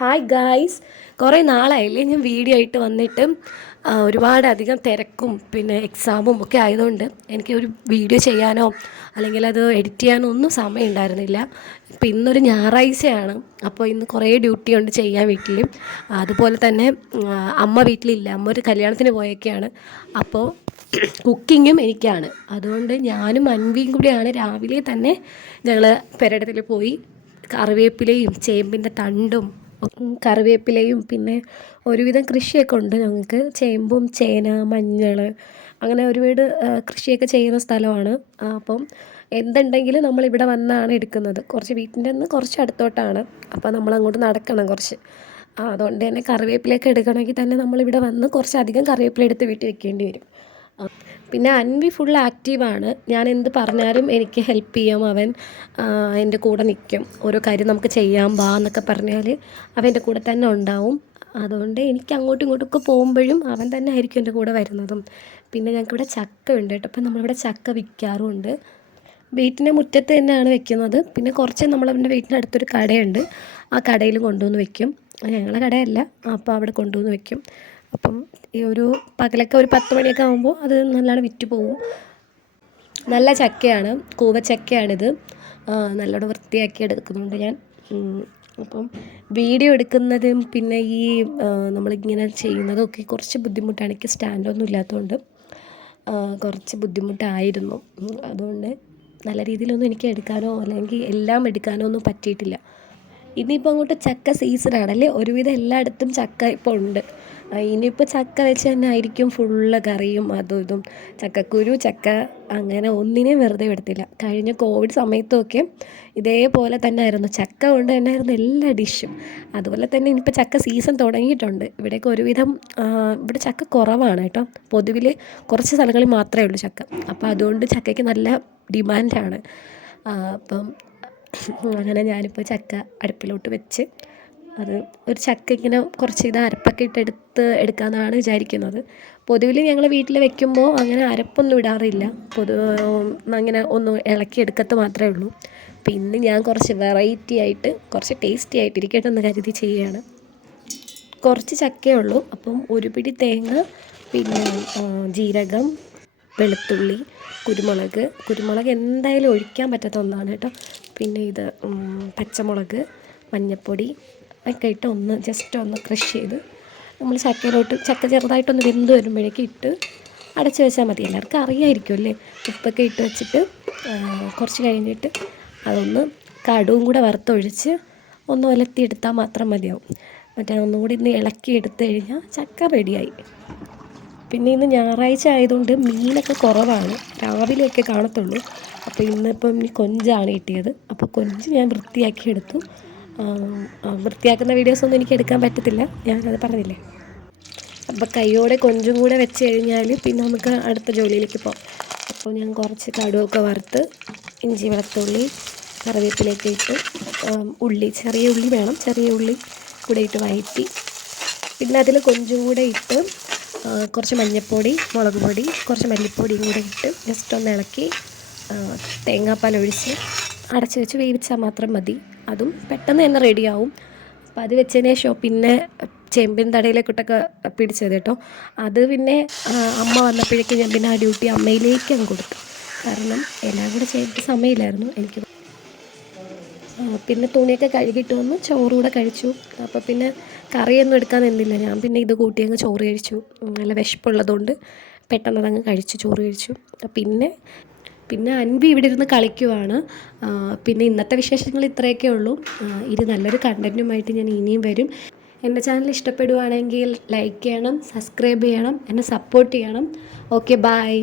Hi guys, കുറേ നാളായില്ലേ ഞാൻ video ആയിട്ട് വന്നിട്ട്. ഒരുപാടധികം തിരക്കും പിന്നെ എക്സാമും ഒക്കെ ആയതുകൊണ്ട് എനിക്ക് ഒരു വീഡിയോ ചെയ്യാനോ അല്ലെങ്കിൽ അത് എഡിറ്റ് ചെയ്യാനോ ഒന്നും സമയം ഉണ്ടായിരുന്നില്ല. ഇപ്പം ഇന്നൊരു ഞായറാഴ്ചയാണ്, അപ്പോൾ ഇന്ന് കുറേ ഡ്യൂട്ടി ഉണ്ട് ചെയ്യാൻ വീട്ടിൽ. അതുപോലെ തന്നെ അമ്മ വീട്ടിലില്ല, അമ്മ ഒരു കല്യാണത്തിന് പോയൊക്കെയാണ്. അപ്പോൾ കുക്കിങ്ങും എനിക്കാണ്. അതുകൊണ്ട് ഞാനും അൻവിയും കൂടിയാണ് രാവിലെ തന്നെ ഞങ്ങൾ പെരടത്തിൽ പോയി കറിവേപ്പിലയും ചേമ്പിൻ്റെ തണ്ടും കറിവേപ്പിലയും പിന്നെ ഒരുവിധം കൃഷിയൊക്കെ ഉണ്ട് ഞങ്ങൾക്ക്. ചേമ്പും ചേന മഞ്ഞൾ അങ്ങനെ ഒരുപാട് കൃഷിയൊക്കെ ചെയ്യുന്ന സ്ഥലമാണ്. അപ്പം എന്തുണ്ടെങ്കിലും നമ്മളിവിടെ വന്നാണ് എടുക്കുന്നത്. കുറച്ച് വീട്ടിൻ്റെ നിന്ന് കുറച്ച് അടുത്തോട്ടാണ്, അപ്പോൾ നമ്മളങ്ങോട്ട് നടക്കണം കുറച്ച്. അതുകൊണ്ട് തന്നെ കറിവേപ്പിലയൊക്കെ എടുക്കണമെങ്കിൽ തന്നെ നമ്മളിവിടെ വന്ന് കുറച്ചധികം കറിവേപ്പില എടുത്ത് വീട്ടിൽ വെക്കേണ്ടി വരും. പിന്നെ അൻവി ഫുൾ ആക്റ്റീവാണ്. ഞാൻ എന്ത് പറഞ്ഞാലും എനിക്ക് ഹെൽപ്പ് ചെയ്യും അവൻ. എൻ്റെ കൂടെ നിൽക്കും. ഓരോ കാര്യം നമുക്ക് ചെയ്യാം വാ എന്നൊക്കെ പറഞ്ഞാൽ അവൻ എൻ്റെ കൂടെ തന്നെ ഉണ്ടാവും. അതുകൊണ്ട് എനിക്ക് അങ്ങോട്ടും ഇങ്ങോട്ടൊക്കെ പോകുമ്പോഴും അവൻ തന്നെ ആയിരിക്കും എൻ്റെ കൂടെ വരുന്നതും. പിന്നെ ഞങ്ങൾക്കിവിടെ ചക്ക ഉണ്ട് കേട്ടോ. അപ്പം നമ്മളിവിടെ ചക്ക വിൽക്കാറുമുണ്ട്. വീട്ടിൻ്റെ മുറ്റത്ത് തന്നെയാണ് വെക്കുന്നത്. പിന്നെ കുറച്ച് നമ്മളവൻ്റെ വീട്ടിൻ്റെ അടുത്തൊരു കടയുണ്ട്, ആ കടയിൽ കൊണ്ടുവന്ന് വെക്കും. ഞങ്ങളുടെ കടയല്ല, അപ്പോൾ അവിടെ കൊണ്ടുവന്ന് വെക്കും. അപ്പം ഈ ഒരു പകലൊക്കെ ഒരു 10 മണിയൊക്കെ ആകുമ്പോൾ അത് നല്ലോണം വിറ്റ് പോവും. നല്ല ചക്കയാണ്, കൂവച്ചക്കയാണിത്. നല്ലോണം വൃത്തിയാക്കി എടുക്കുന്നുണ്ട് ഞാൻ. അപ്പം വീഡിയോ എടുക്കുന്നതും പിന്നെ ഈ നമ്മളിങ്ങനെ ചെയ്യുന്നതും ഒക്കെ കുറച്ച് ബുദ്ധിമുട്ടാണ്. എനിക്ക് സ്റ്റാൻഡൊന്നും ഇല്ലാത്തതുകൊണ്ട് കുറച്ച് ബുദ്ധിമുട്ടായിരുന്നു. അതുകൊണ്ട് നല്ല രീതിയിലൊന്നും എനിക്ക് എടുക്കാനോ അല്ലെങ്കിൽ എല്ലാം എടുക്കാനോ ഒന്നും പറ്റിയിട്ടില്ല. ഇനിയിപ്പോൾ അങ്ങോട്ട് ചക്ക സീസണാണല്ലേ, ഒരുവിധം എല്ലായിടത്തും ചക്ക ഇപ്പോൾ ഉണ്ട്. ഇനിയിപ്പോൾ ചക്ക വെച്ച് തന്നെ ആയിരിക്കും ഫുള്ള് കറിയും അതും ഇതും. ചക്കക്കുരു ചക്ക അങ്ങനെ ഒന്നിനെയും വെറുതെ വിടത്തില്ല. കഴിഞ്ഞ കോവിഡ് സമയത്തൊക്കെ ഇതേപോലെ തന്നെ ആയിരുന്നു, ചക്ക കൊണ്ട് തന്നെ ആയിരുന്നു എല്ലാ ഡിഷും. അതുപോലെ തന്നെ ഇനിയിപ്പോൾ ചക്ക സീസൺ തുടങ്ങിയിട്ടുണ്ട്. ഇവിടെയൊക്കെ ഒരുവിധം ഇവിടെ ചക്ക കുറവാണ് കേട്ടോ. പൊതുവിൽ കുറച്ച് സ്ഥലങ്ങളിൽ മാത്രമേ ഉള്ളൂ ചക്ക. അപ്പോൾ അതുകൊണ്ട് ചക്കയ്ക്ക് നല്ല ഡിമാൻഡാണ്. അപ്പം അങ്ങനെ ഞാനിപ്പോൾ ചക്ക അടുപ്പിലോട്ട് വെച്ച് അത് ഒരു ചക്ക ഇങ്ങനെ കുറച്ച് ഇത് അരപ്പൊക്കെ എടുക്കാമെന്നാണ് വിചാരിക്കുന്നത്. പൊതുവിൽ ഞങ്ങൾ വീട്ടിൽ വെക്കുമ്പോൾ അങ്ങനെ അരപ്പൊന്നും ഇടാറില്ല. അങ്ങനെ ഒന്ന് ഇളക്കിയെടുക്കത്ത് മാത്രമേ ഉള്ളൂ. പിന്നെ ഞാൻ കുറച്ച് വെറൈറ്റി ആയിട്ട് കുറച്ച് ടേസ്റ്റി ആയിട്ടിരിക്കട്ടെ എന്ന് കരുതി ചെയ്യുകയാണ്. കുറച്ച് ചക്കയേ ഉള്ളൂ. അപ്പം ഒരു പിടി തേങ്ങ, പിന്നെ ജീരകം, വെളുത്തുള്ളി, കുരുമുളക് എന്തായാലും ഒഴിക്കാൻ പറ്റാത്ത ഒന്നാണ് കേട്ടോ. പിന്നെ ഇത് പച്ചമുളക്, മഞ്ഞൾപ്പൊടി ഒക്കെ ഇട്ട് ജസ്റ്റ് ഒന്ന് ക്രഷ് ചെയ്ത് നമ്മൾ ചക്ക ചെറുതായിട്ടൊന്ന് വെന്ത് വരുമ്പോഴേക്കും ഇട്ട് അടച്ച് വെച്ചാൽ മതി. എല്ലാവർക്കും അറിയാമായിരിക്കും അല്ലേ. ഉപ്പൊക്കെ ഇട്ട് വെച്ചിട്ട് കുറച്ച് കഴിഞ്ഞിട്ട് അതൊന്ന് കടുവും കൂടെ വറുത്തൊഴിച്ച് ഒന്ന് ഉലത്തിയെടുത്താൽ മാത്രം മതിയാവും. മറ്റേ ഒന്നുകൂടി ഇന്ന് ഇളക്കി എടുത്തു കഴിഞ്ഞാൽ ചക്ക റെഡിയായി. പിന്നെ ഇന്ന് ഞായറാഴ്ച ആയതുകൊണ്ട് മീനൊക്കെ കുറവാണ്, രാവിലെയൊക്കെ കാണത്തുള്ളൂ. അപ്പോൾ ഇന്നിപ്പം കൊഞ്ചാണ് കിട്ടിയത്. അപ്പോൾ കൊഞ്ച് ഞാൻ വൃത്തിയാക്കി എടുത്തു. വൃത്തിയാക്കുന്ന വീഡിയോസൊന്നും എനിക്ക് എടുക്കാൻ പറ്റത്തില്ല, ഞാനത് പറഞ്ഞില്ലേ. അപ്പോൾ കയ്യോടെ കൊഞ്ചും കൂടെ വെച്ച് കഴിഞ്ഞാൽ പിന്നെ നമുക്ക് അടുത്ത ജോലിയിലേക്ക് പോകാം. അപ്പോൾ ഞാൻ കുറച്ച് കടുവൊക്കെ വറുത്ത് ഇഞ്ചി വെളുത്തുള്ളി കറിവേപ്പിലയൊക്കെ ഇട്ട് ചെറിയ ഉള്ളി വേണം, ചെറിയ ഉള്ളി കൂടെ ഇട്ട് വഴറ്റി പിന്നെ അതിൽ കൊഞ്ചും കൂടെ ഇട്ട് കുറച്ച് മഞ്ഞൾപ്പൊടി, മുളക് പൊടി, കുറച്ച് മല്ലിപ്പൊടിയും കൂടെ ഇട്ട് ജസ്റ്റ് ഒന്ന് ഇളക്കി തേങ്ങാപ്പാൽ ഒഴിച്ച് അടച്ച് വെച്ച് വേവിച്ചാൽ മാത്രം മതി. അതും പെട്ടെന്ന് തന്നെ റെഡിയാവും. അപ്പോൾ അത് വെച്ചതിന് ശേഷം പിന്നെ ചെമ്പിൻ തടയിലേക്കിട്ടൊക്കെ പിടിച്ചത് കേട്ടോ. അത് പിന്നെ അമ്മ വന്നപ്പോഴേക്കും ഞാൻ പിന്നെ ആ ഡ്യൂട്ടി അമ്മയിലേക്ക് അങ്ങ് കൊടുത്തു. കാരണം എല്ലാം കൂടെ ചെയ്തിട്ട് സമയമില്ലായിരുന്നു എനിക്ക്. പിന്നെ തുണിയൊക്കെ കഴുകിയിട്ട് വന്നു, ചോറ് കൂടെ കഴിച്ചു. അപ്പോൾ പിന്നെ കറിയൊന്നും എടുക്കാൻ നിന്നില്ല, ഞാൻ പിന്നെ ഇത് കൂട്ടി അങ്ങ് ചോറ് കഴിച്ചു. നല്ല വിശപ്പുള്ളതുകൊണ്ട് പെട്ടെന്ന് അതങ്ങ് കഴിച്ചു, ചോറ് കഴിച്ചു. പിന്നെ അൻവി ഇവിടെ ഇരുന്ന് കളിക്കുവാണ്. പിന്നെ ഇന്നത്തെ വിശേഷങ്ങൾ ഇത്രയൊക്കെ ഉള്ളൂ. ഇത് നല്ലൊരു കണ്ടൻറ്റുമായിട്ട് ഞാൻ ഇനിയും വരും. എൻ്റെ ചാനൽ ഇഷ്ടപ്പെടുവാണെങ്കിൽ ലൈക്ക് ചെയ്യണം, സബ്സ്ക്രൈബ് ചെയ്യണം, എന്നെ സപ്പോർട്ട് ചെയ്യണം. Okay, by.